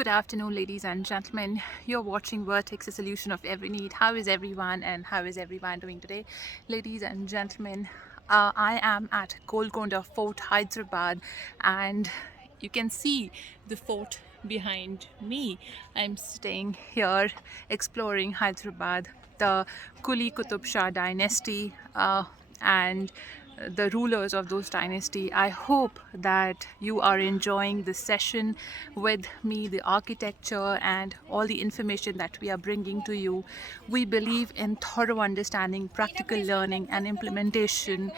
Good afternoon, ladies and gentlemen. You're watching Vertex, a solution of every need. How is everyone and how is everyone doing today? Ladies and gentlemen, I am at Golconda Fort, Hyderabad, and you can see the fort behind me. I'm sitting here exploring Hyderabad, the Quli Qutub Shah Dynasty, and the rulers of those dynasty. I hope that you are enjoying this session with me, the architecture and all the information that we are bringing to you. We believe in thorough understanding, practical learning and implementation,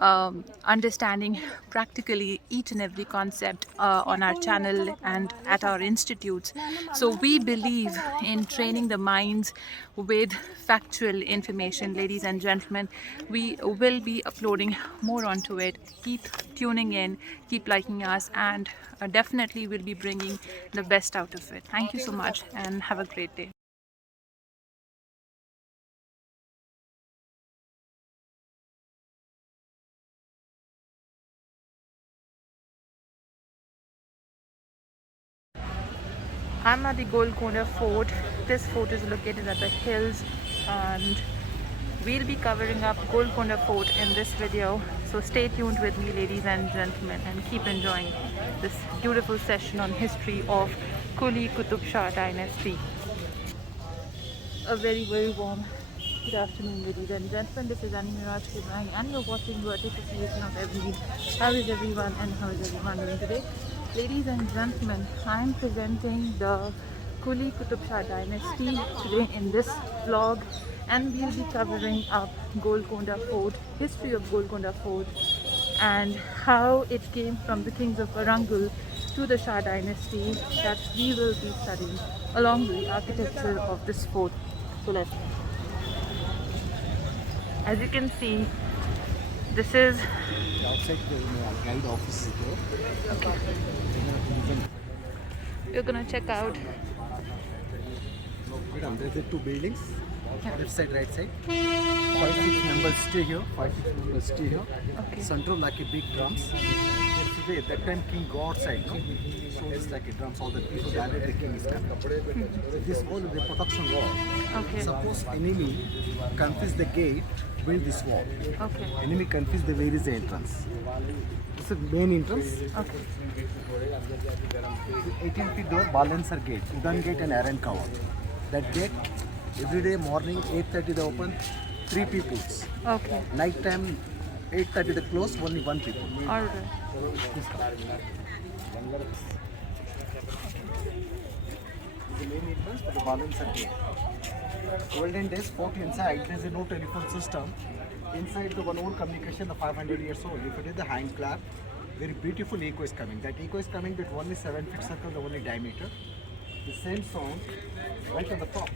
understanding practically each and every concept on our channel and at our institutes. So we believe in training the minds with factual information. Ladies and gentlemen, we will be uploading more onto it. Keep tuning in, keep liking us, and definitely we'll be bringing the best out of it. Thank you so much and have a great day. I'm at the Golconda fort. This fort is located at the hills, and we'll be covering up Golconda fort in this video. So stay tuned with me, ladies and gentlemen, and keep enjoying this beautiful session on history of Quli Qutub Shah Dynasty. A very warm good afternoon, ladies and gentlemen. This is Armida, and you're watching Vertex, a solution of every need. How is everyone and how is everyone doing today? Ladies and gentlemen, I am presenting the Quli Qutub Shah Dynasty today in this vlog, and we'll be covering up Golconda Fort, history of Golconda Fort, and how it came from the kings of Warangul to the Shah Dynasty that we will be studying along with the architecture of this fort. So let's. As you can see, this is outside the guide office. okay. We're gonna check out. Madam, there's the two buildings. Yeah. Left side, right side. 5-6 members stay here. 5-6 members stay here. Okay. Center like a big drums. Today, that time king go outside, no? So it's like a drums. All the people gathered. The king is coming. This wall is the protection wall. Okay. Suppose enemy confuse the gate, build this wall. Okay. Enemy confuse the where is the entrance. This is the main entrance. Okay. 18 feet door, balancer gate, wooden gate and iron cover. That gate, every day morning 8:30 they open, 3 peoples. Okay. Night time 8:30 they close, only 1 people. All right. This is the main entrance for the balancer gate. Golden days, fort inside, there is no telephone system. Inside the one old communication, the 500 years old. If it is the hand clap, very beautiful echo is coming. That echo is coming with only 7 feet circle, the only diameter. The same sound right on the top.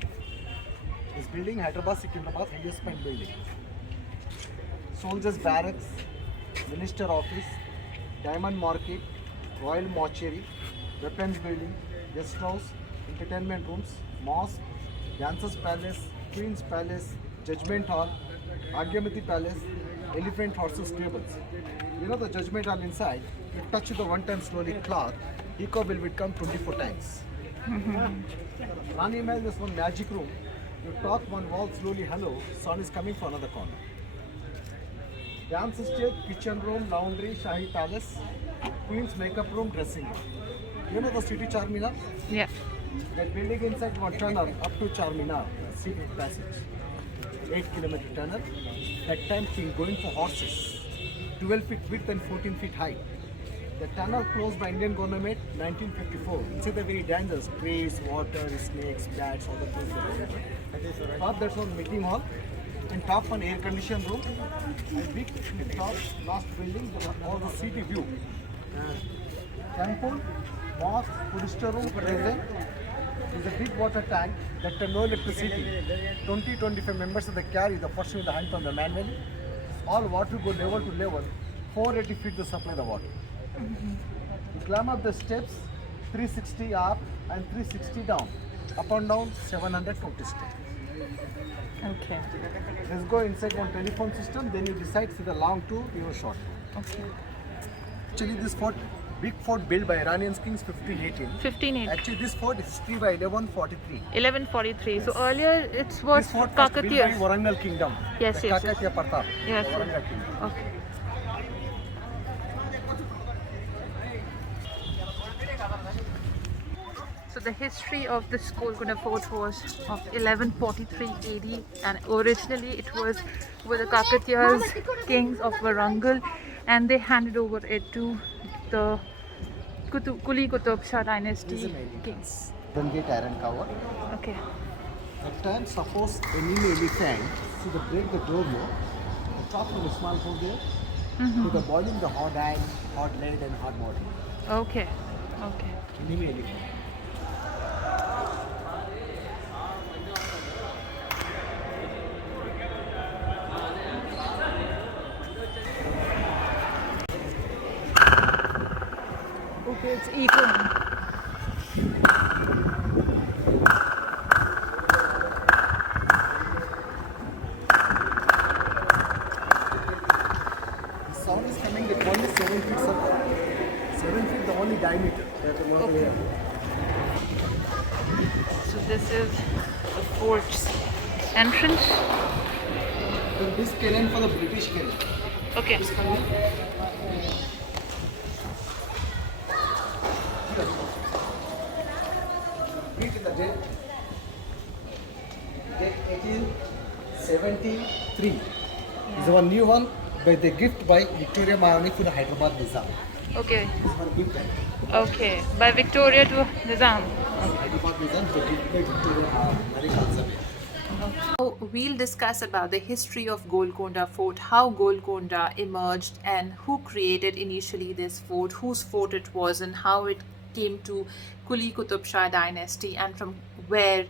This building, Hyderabad, Secunderabad, highest point building. Soldiers barracks, minister office, diamond market, royal mortuary, weapons building, guest house, entertainment rooms, mosque, dancers palace, queen's palace, judgment hall, Agyamati palace, elephant horses stables. You know the judgment hall inside, you touch the one time slowly cloth, echo will become 24 times. Rani imagine this one magic room, you talk one wall slowly, hello, sun is coming from another corner. Dance stage, kitchen room, laundry, Shahi palace, queen's makeup room, dressing room. You know the city Charminar? Yeah. That building inside one tunnel up to Charminar, secret passage. 8-kilometer tunnel. That time king going for horses. 12 feet width and 14 feet height. The tunnel closed by Indian government 1954. It's a very dangerous. Trees, water, snakes, bats, all the things. Top that's one meeting hall. And top one air conditioned room. And big top last building, all the city view. Temple, mosque, Buddhist room, present. Is a big water tank that can no electricity. 20-25 members of the carry the first with the hand from the manually. All water go level to level. 480 feet to supply the water. You climb up the steps, 360 up and 360 down. Up and down, 750 steps. Okay. Let's go inside one telephone system. Then you decide see the long to your short. Okay. Actually, this fort Big fort built by Iranian kings 1518. 1580. Actually, this fort is history by 1143. 1143. So earlier it was This fort was built by Kakatiyas. Warangal kingdom. Yes, The yes, yes. Kakatiya Pratap. Yes, The Warangal yes. kingdom. Okay. So the history of this Golconda fort was of 1143 AD, and originally it was with the Kakatiyas, kings of Varangal, and they handed over it to the Quli Qutub Shah Dynasty kings. Then get iron cover. Okay. That time, suppose enemy elephant, so they break the door, no? The top of the small hole there. So they're boiling the hot iron, hot lead, and hot water. Okay. Okay. Enemy elephant. Okay, it's equal. The sound is coming with only 7 feet circle. 7 feet the only diameter. Okay. So this is the fort's entrance. Then this cannon for the British cannon. Okay. This cannon. Beat in the date. Date 1873. This is one new one by the gift by Victoria Maharani for the Hyderabad Nizam. Okay. This is one big bag. Okay. By Victoria to Nizam. Hyderabad Nizam, the gift by Victoria Maharani conservation. Now we'll discuss about the history of Golconda Fort, how Golconda emerged and who created initially this fort, whose fort it was, and how it came to Quli Qutub Shah Dynasty, and from where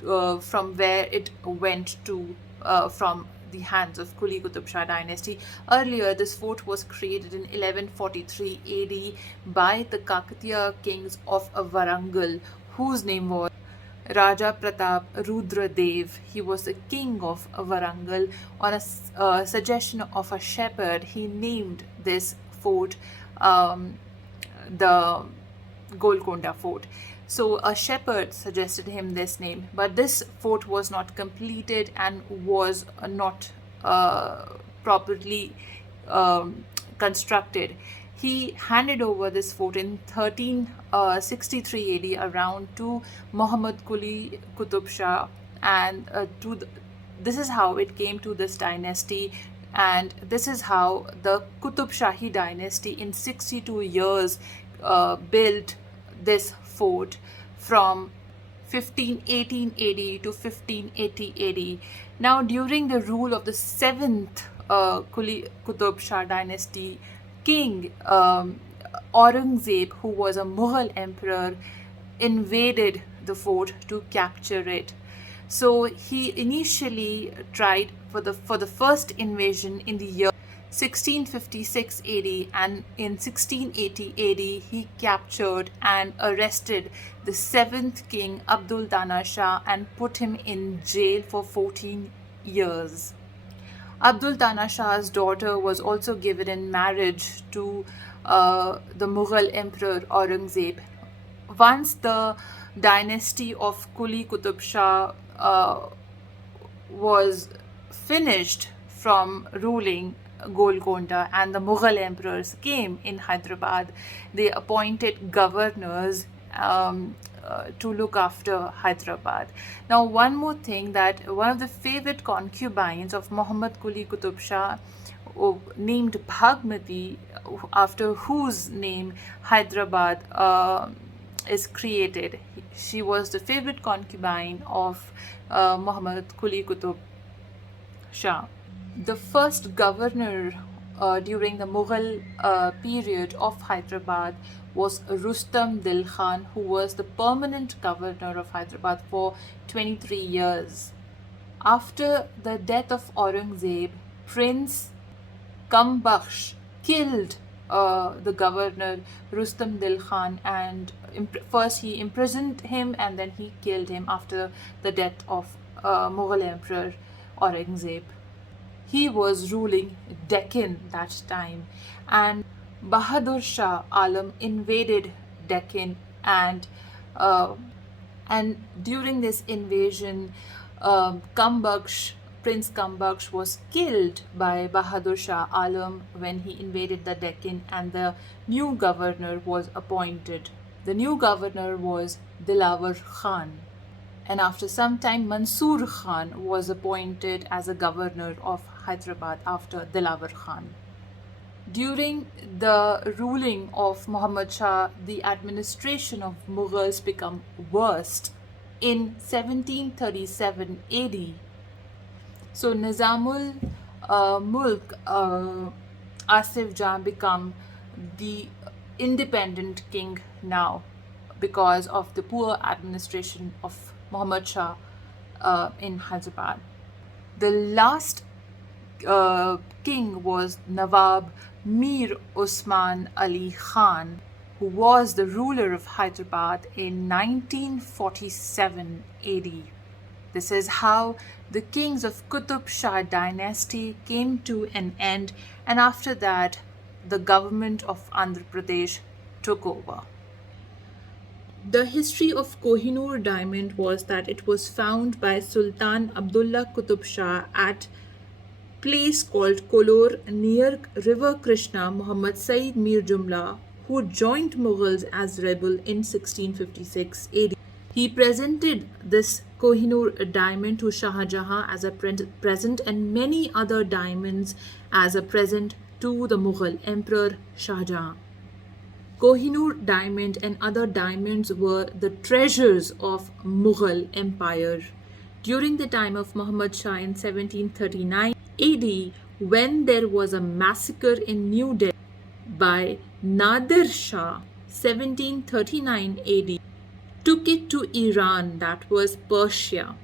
it went to from the hands of Quli Qutub Shah Dynasty. Earlier, this fort was created in 1143 AD by the Kakatiya kings of Varangal, whose name was Raja Pratap Rudra Dev. He was the king of Varangal. On a suggestion of a shepherd, he named this fort the Golconda Fort. So a shepherd suggested him this name, but this fort was not completed and was not properly constructed. He handed over this fort in 1363 AD around to Muhammad Quli Qutub Shah, and this is how it came to this dynasty, and this is how the Qutub Shahi dynasty in 62 years built this fort from 1518 AD to 1580 AD. Now, during the rule of the 7th Quli Qutub Shah dynasty king, Aurangzeb, who was a Mughal emperor, invaded the fort to capture it. So he initially tried for the first invasion in the year 1656 AD, and in 1680 AD he captured and arrested the 7th king Abdul Dana Shah and put him in jail for 14 years. Abdul Dana Shah's daughter was also given in marriage to the Mughal emperor Aurangzeb. Once the dynasty of Quli Qutub Shah was finished from ruling Golconda and the Mughal emperors came in Hyderabad, they appointed governors to look after Hyderabad. Now, one more thing, that one of the favorite concubines of Muhammad Quli Qutub Shah, named Bhagmati, after whose name Hyderabad is created. She was the favorite concubine of Muhammad Quli Qutub Shah. The first governor during the Mughal period of Hyderabad was Rustam Dil Khan, who was the permanent governor of Hyderabad for 23 years. After the death of Aurangzeb, Prince Kambakhsh killed the governor Rustam Dil Khan, and first he imprisoned him and then he killed him after the death of Mughal Emperor Aurangzeb. He was ruling Deccan that time, and Bahadur Shah Alam invaded Deccan, uh, and during this invasion, Prince Kambaksh was killed by Bahadur Shah Alam when he invaded the Deccan, and the new governor was appointed. The new governor was Dilawar Khan, and after some time, Mansur Khan was appointed as a governor of Hyderabad after Dilawar Khan. During the ruling of Muhammad Shah, the administration of Mughals became worst. In 1737 AD, so Nizamul Mulk Asif Jan became the independent king now because of the poor administration of Muhammad Shah in Hyderabad. The last king was Nawab Mir Usman Ali Khan, who was the ruler of Hyderabad in 1947 AD. This is how the kings of Qutub Shah Dynasty came to an end, and after that, the government of Andhra Pradesh took over. The history of Kohinoor diamond was that it was found by Sultan Abdullah Qutub Shah at place called Kolor near River Krishna. Muhammad Said Mir Jumla, who joined Mughals as rebel in 1656 AD. He presented this Kohinoor diamond to Shah Jahan as a present, and many other diamonds as a present to the Mughal Emperor Shah Jahan. Kohinoor diamond and other diamonds were the treasures of Mughal Empire. During the time of Muhammad Shah in 1739 AD, when there was a massacre in New Delhi by Nadir Shah, 1739 AD, took it to Iran, that was Persia.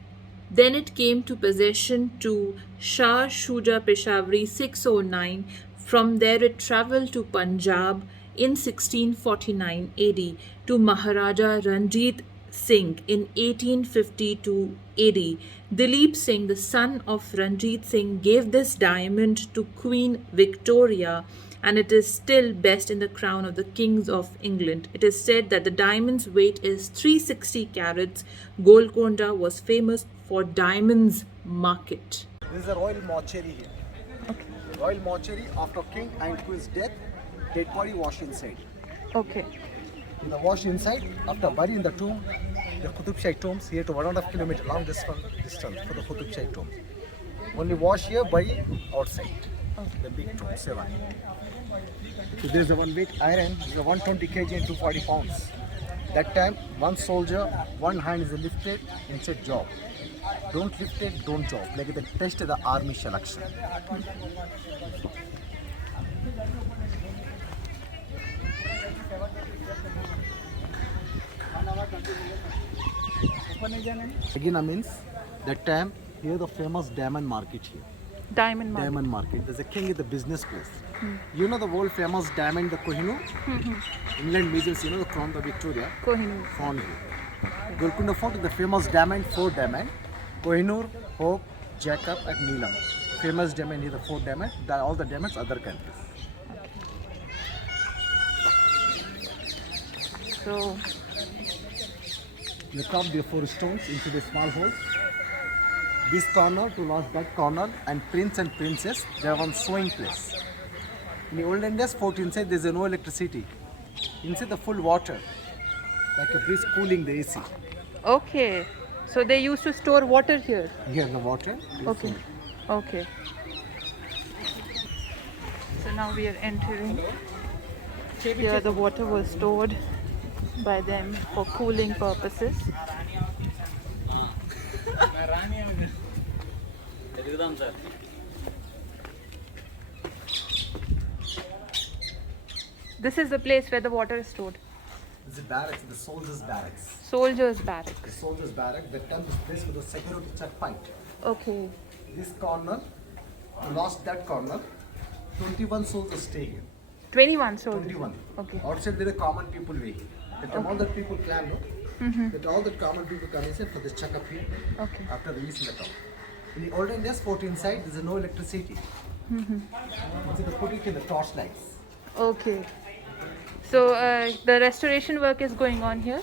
Then it came to possession to Shah Shuja Peshawari 609. From there it travelled to Punjab in 1649 AD to Maharaja Ranjit Singh in 1852 AD. Dilip Singh, the son of Ranjit Singh, gave this diamond to Queen Victoria, and it is still best in the crown of the kings of England. It is said that the diamond's weight is 360 carats. Golconda was famous for diamonds market. This is a royal mortuary here. Okay. Royal mortuary, after king and queen's death, dead body washed inside. Okay. In the wash inside, after bury in the tomb, the Qutub Shah tombs here to 1.5 kilometer long distance for the Qutub Shah tombs. Only wash here, bury outside. Okay. The big tomb, 7. So there is a one big iron, is a 120 kg and 240 pounds. That time, one soldier, one hand is lifted inside job. Don't lift it, don't job. Like the test of the army selection. Again, means that time here the famous diamond market here. Diamond market. Diamond market. There's a king in the business place. You know the world famous diamond, the Kohinoor? England Museums, you know the crown of Victoria? Kohinoor. Found here. Golconda Fort is the famous diamond, 4 diamond. Kohinoor, Hope, Jacob and Neelam. Famous diamond here, the 4 diamond. All the diamonds other countries. So the top there 4 stones into the small holes. This corner to last that corner, and prince and princess, they have one sewing place. In the olden days, fort inside there is no electricity. Inside the full water, like a breeze cooling the AC. okay. So they used to store water here. Here the water. Okay. Okay. So now we are entering. Here the water was stored by them for cooling purposes. This is the place where the water is stored. This is barracks, the soldiers' barracks. Soldiers' The barracks. soldiers' barracks, that time is place for the security checkpoint. Okay. This corner, to last that corner, 21 soldiers stay here. 21 soldiers. 21. Okay. Outside there are common people way. That time all the people climb, no? That all the common people come inside for this checkup here. Okay. After the east in the top. In the olden days, fort inside, there is no electricity. So they put it in the torch lights. Okay. So the restoration work is going on here.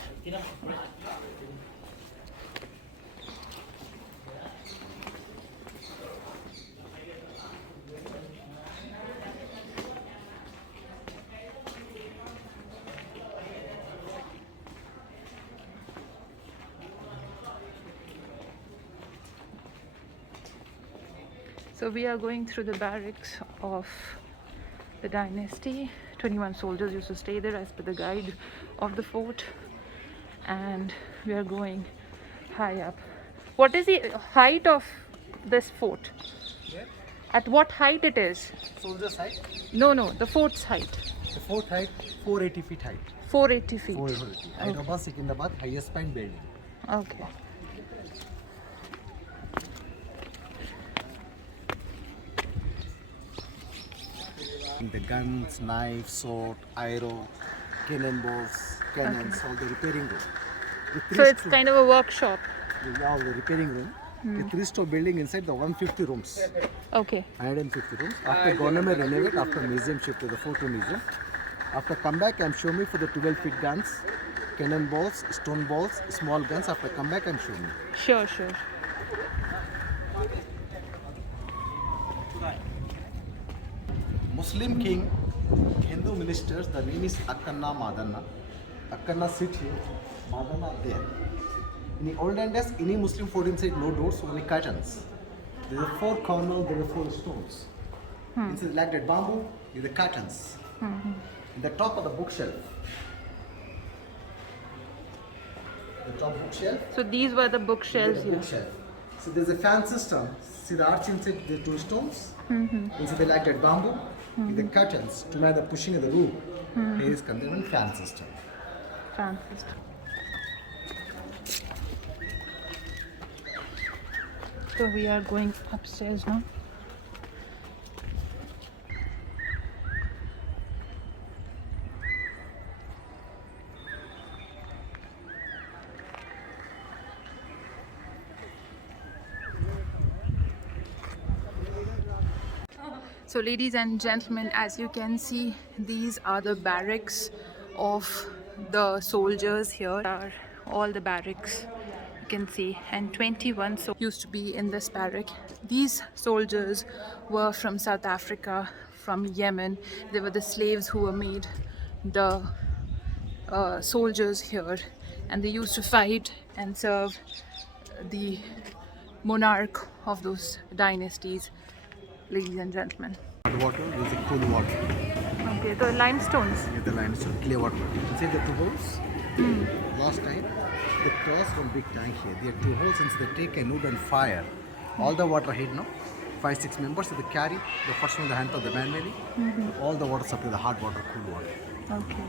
So we are going through the barracks of the dynasty. 21 soldiers used to stay there as per the guide of the fort, and we are going high up. What is the height of this fort? Where? At what height it is? Soldier's height? No, the fort's height. The fort height, 480 feet height. 480 feet. 480. Hyderabad, Secunderabad, highest point building. Okay. The guns, knives, sword, arrow, cannonballs, cannons, all the repairing room. So it's kind of a workshop. All the repairing room. The three-store building inside the 150 rooms. Okay. 150 rooms. After government renovate, after museum shift to the fort room museum. After come back, I'm showing me for the 12 feet guns, cannonballs, stone balls, small guns. After come back, I'm showing you. Sure. Muslim king, Hindu ministers, the name is Akkanna Madanna. Akkanna sit here, Madanna there. In the olden days, any Muslim fort inside no doors, only curtains. There are 4 corners, there are 4 stones. Inside like that bamboo, is the curtains. In the top of the bookshelf. The top bookshelf. So these were the bookshelves The here. bookshelf. So there's a fan system. See the arch inside the 2 stones. Inside the like that bamboo. In the curtains, to the pushing of the roof. Here is considered fan system. Fantastic. So we are going upstairs now. So ladies and gentlemen, as you can see, these are the barracks of the soldiers. Here are all the barracks you can see, and 21 used to be in this barrack. These soldiers were from South Africa, from Yemen. They were the slaves who were made the soldiers here, and they used to fight and serve the monarch of those dynasties, ladies and gentlemen. The water is a cool water. Okay, the limestones. With the limestone, clear water. See the 2 holes? Last time, they crossed one big tank here. There are 2 holes since they take a wood and fire. All the water head now. 5-6 members, so they carry the first one, the hand of the manually. All the water supply, the hot water, cool water. Okay.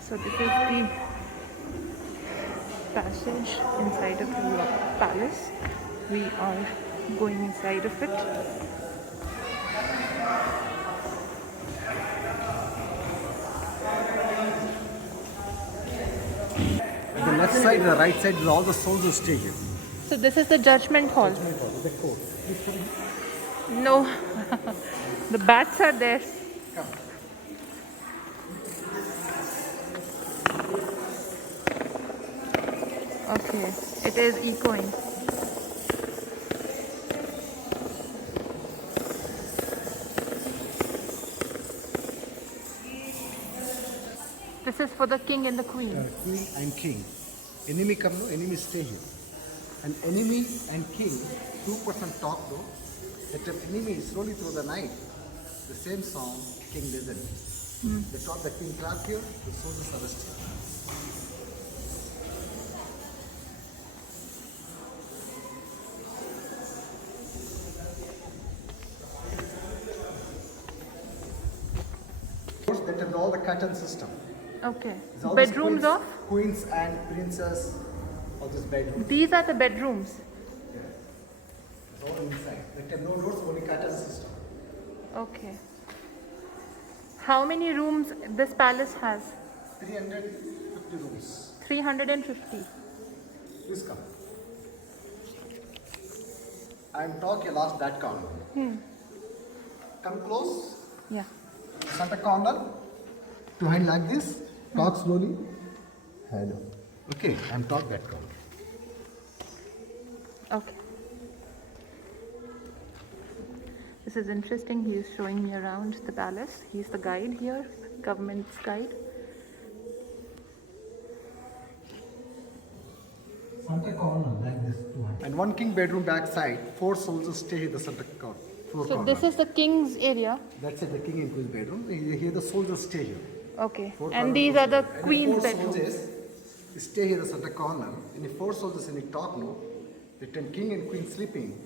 So this is the passage inside of the palace. We are going inside of it. At the left side and the right side, all the soldiers stay here. So this is the judgment hall. The court. No, the bats are there. Come. Okay, it is echoing. This is for the king and the queen. Queen and king. Enemy come, no? Enemy stay here. And enemy and king, 2% talk though. That the enemy slowly through the night, the same song, king listen. They taught the king clap here, the soldiers arrested. That is all the curtain system. Okay. There's all these Bedrooms queens, of? queens and princess, all these bedrooms. These are the bedrooms. It's all inside. There are no doors, only curtain system. Okay. How many rooms this palace has? 350 rooms. 350. Please come. I'm talking last that corner. Come close. Yeah. Center corner. Two hand like this. Talk slowly. Hello. Okay, I'm talk that corner. Okay. This is interesting. He is showing me around the palace. He's the guide here, government's guide. Center corner like this. Two hand. And one king bedroom back side. Four soldiers stay in the center corner. So this is the king's area. That's it, the king and queen's bedroom. Here the soldiers stay here. Okay. Four And these are the and queen's four bedroom. soldiers stay here in the center corner. And the four soldiers in the top no. The time king and queen sleeping,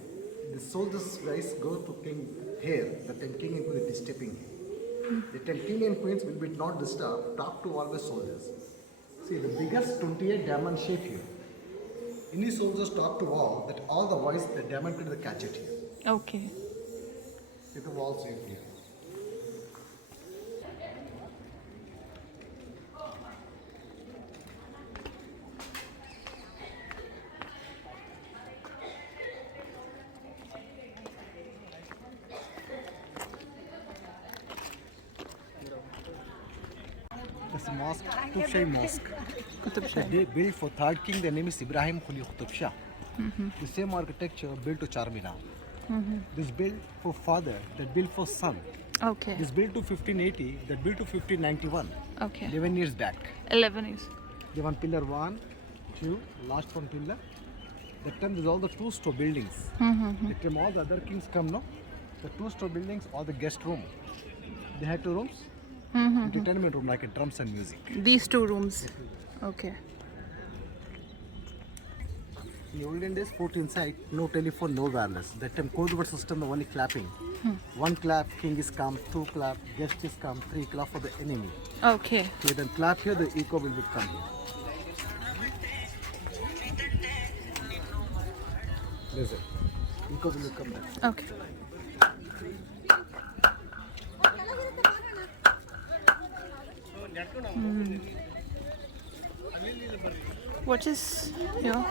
the soldiers guys go to king here. The time king and queen is stepping here. The time king and queens will be not disturbed. Talk to all the soldiers. See the biggest 28 diamond shape here. Any soldiers talk to all that all the voice the diamond could catch it here. Okay. See the walls here. This mosque, Qutub Shah Mosque. Qutub Shah. They built for third king. The name is Ibrahim Quli Qutub Shah. The same architecture built to Charminar. This built for father. That built for son. Okay. This built to 1580. That built to 1591. Okay. 11 years back. 11 is. The one pillar, one, two, last one pillar. That time there's all the two-store buildings. That time all the other kings come, no? The two-store buildings, all the guest room. They had two rooms. Entertainment room like a drums and music. These two rooms. Okay. In the olden days, fort inside, no telephone, no wireless. That time code word system, the only clapping. One clap, king is come, two clap, guest is come, three clap for the enemy. Okay. Okay, then clap here, the echo will come here. Listen, echo will come there. Okay. What is here?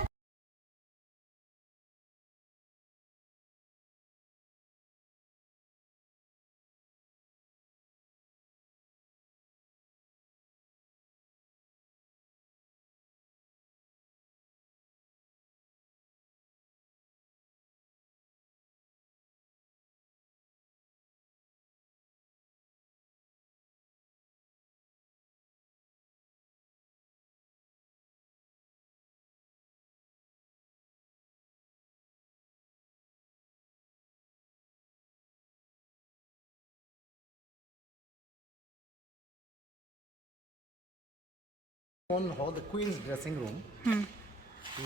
On hall, the queen's dressing room.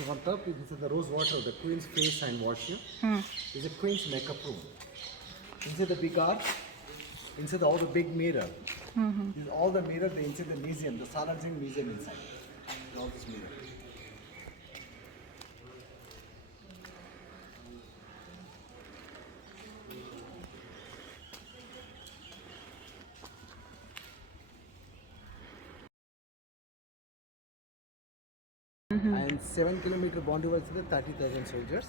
On top is the rose water, the queen's face and wash here. Is a queen's makeup room. Inside the big arch, inside all the big mirror. Is all the mirror, the inside the museum, the Salarjung museum inside. All this mirror. And 7 kilometer boundary was the 30,000 soldiers.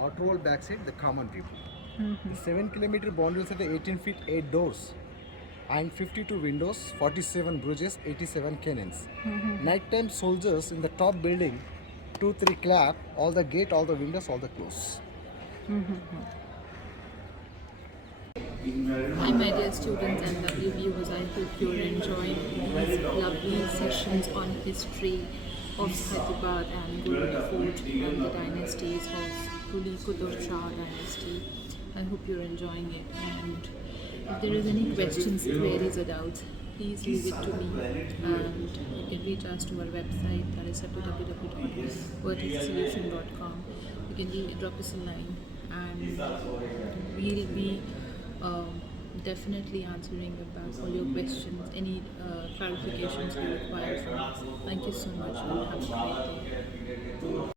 Outer wall backside the common people. The 7 kilometer boundary was the 18 feet 8 doors and 52 windows, 47 bridges, 87 cannons. Nighttime soldiers in the top building, 2-3 clap, all the gate, all the windows, all the close. Hi my dear students and lovely viewers, I hope you're enjoying these lovely sessions on history of Hyderabad and Golden Fort and the dynasties of Quli Qutub Shah Dynasty. I hope you're enjoying it, and if there is any questions, queries or doubts, please leave it to me, and you can reach us to our website, that is www.vertexsolution.com. You can drop us a line and we'll be definitely answering about all your questions, any clarifications you require from us. Thank you so much and have a great day.